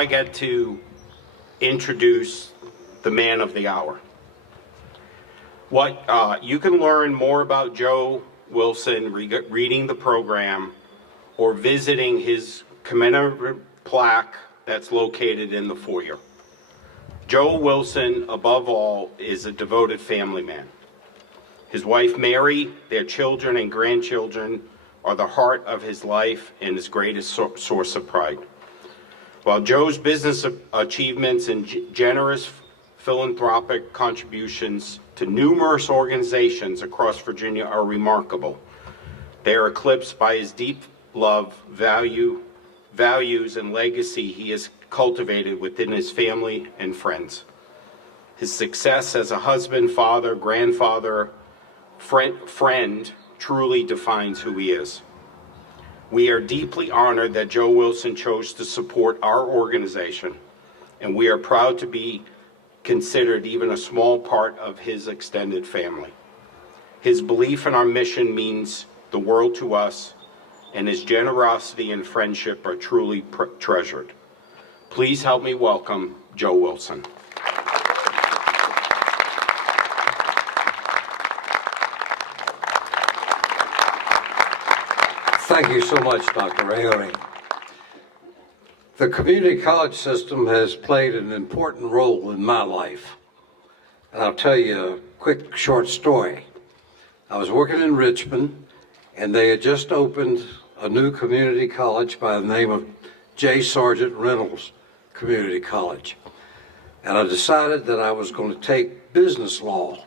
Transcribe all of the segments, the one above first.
I get to introduce the man of the hour. You can learn more about Joe Wilson reading the program or visiting his commemorative plaque that's located in the foyer. Joe Wilson, above all, is a devoted family man. His wife Mary, their children and grandchildren are the heart of his life and his greatest source of pride. While Joe's business achievements and generous philanthropic contributions to numerous organizations across Virginia are remarkable, they are eclipsed by his deep love, values, and legacy he has cultivated within his family and friends. His success as a husband, father, grandfather, friend truly defines who he is. We are deeply honored that Joe Wilson chose to support our organization, and we are proud to be considered even a small part of his extended family. His belief in our mission means the world to us, and his generosity and friendship are truly treasured. Please help me welcome Joe Wilson. Thank you so much, Dr. Rayotti. The community college system has played an important role in my life. And I'll tell you a quick, short story. I was working in Richmond, and they had just opened a new community college by the name of J. Sargent Reynolds Community College. And I decided that I was going to take business law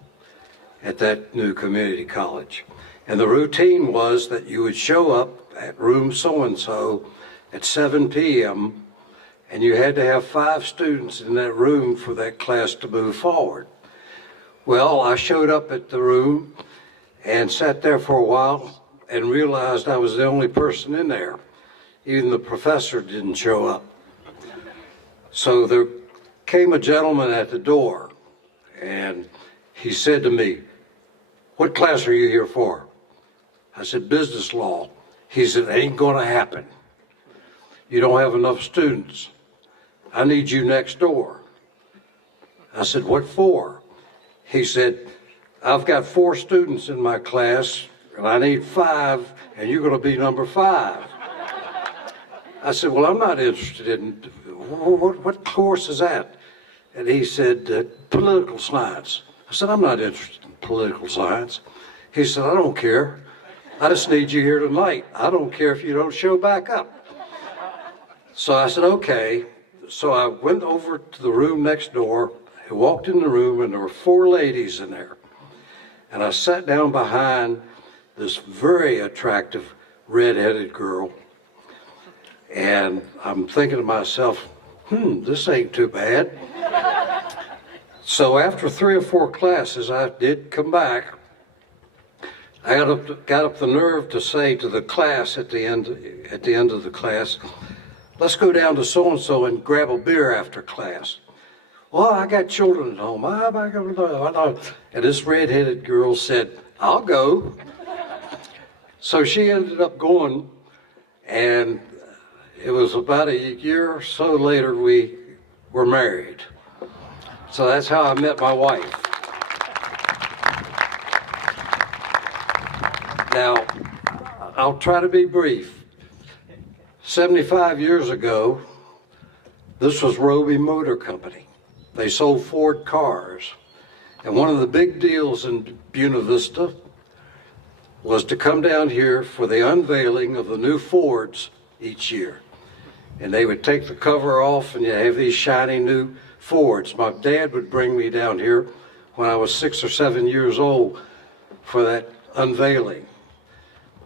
at that new community college. And the routine was that you would show up at room so-and-so at 7 p.m. and you had to have 5 students in that room for that class to move forward. Well, I showed up at the room and sat there for a while and realized I was the only person in there. Even the professor didn't show up. So there came a gentleman at the door and he said to me, "What class are you here for?" I said, "Business law." He said, "Ain't gonna happen. You don't have enough students. I need you next door." I said, "What for?" He said, "I've got 4 students in my class and I need 5 and you're gonna be number 5. I said, "Well, I'm not interested in, what course is that?" And he said, "Political science." I said, "I'm not interested in political science." He said, "I don't care. I just need you here tonight. I don't care if you don't show back up." So I said, "Okay." So I went over to the room next door and walked in the room, and there were 4 ladies in there. And I sat down behind this very attractive red-headed girl. And I'm thinking to myself, this ain't too bad. So after 3 or 4 classes, I did come back. I got up the nerve to say to the class at the end of the class, "Let's go down to so-and-so and grab a beer after class." "Well, I got children at home." And this red-headed girl said, "I'll go." So she ended up going, and it was about a year or so later we were married. So that's how I met my wife. Now, I'll try to be brief. 75 years ago, this was Roby Motor Company. They sold Ford cars. And one of the big deals in Buena Vista was to come down here for the unveiling of the new Fords each year. And they would take the cover off and you have these shiny new Fords. My dad would bring me down here when I was 6 or 7 years old for that unveiling.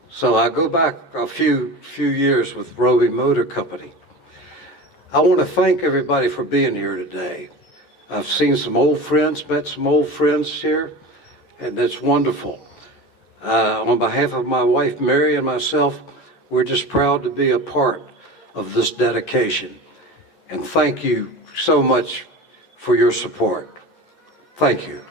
So I go back a few years with Roby Motor Company. I want to thank everybody for being here today. I've seen some old friends, met some old friends here, and it's wonderful. On behalf of my wife Mary and myself, we're just proud to be a part of this dedication. And thank you so much for your support. Thank you.